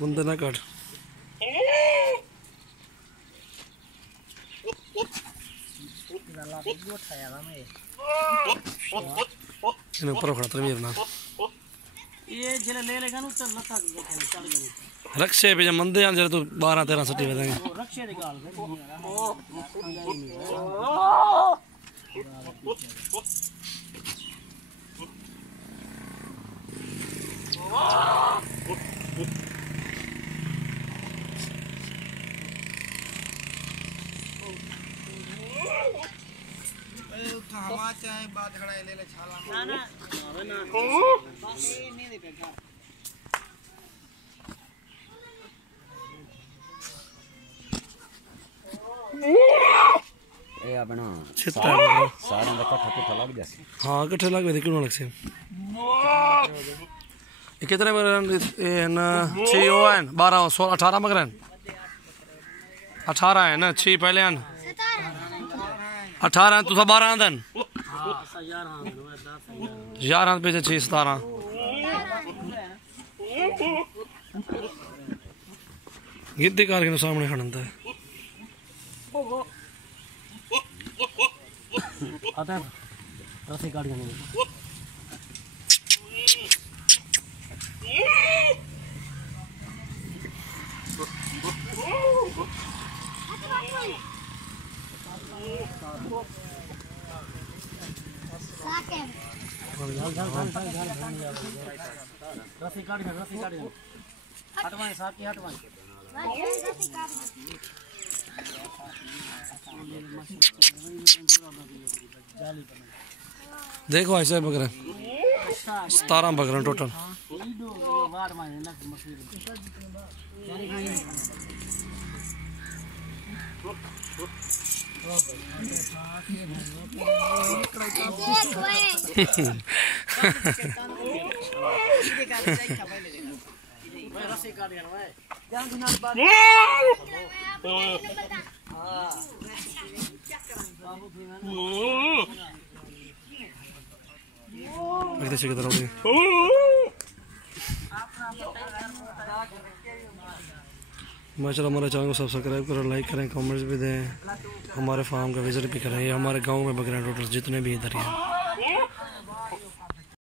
बंदे ना काट ऊपर खड़ा था मेरे ना ये जले ले लेगा ना चल लता चढ़ गई रक्षे पे जब मंदे आन जरा तो 12-13 सट्टी बजाएंगे रक्षे निकाल हमा चाहे बात खड़ा ले ले छाला ना ना ना बस ये नहीं दे बैठा ए अपना छित्ता सारे का ठट्ठा लग जासी हां कट्ठे लग गए क्यों लग से ये कितने मगरन ये ना 6 ओन 12 16 18 मगरन 18 है ना 6 पहले आन 18 तू 12 आंदन हां 10 11 पे 6 17 गिद्दे कार के सामने खड़ंदा है आता है रस्सी काट गई रस्सी काट गई हटवाए साथ की हटवाए देखो ऐसे बकरा 17 बकरा टोटल माशाल्लाह हमारे चैनल को सब्सक्राइब करें, लाइक करें, कमेंट्स भी दें, हमारे फार्म का विजिट भी करें। ये हमारे गांव में बकरियां टोटल जितने भी इधर हैं।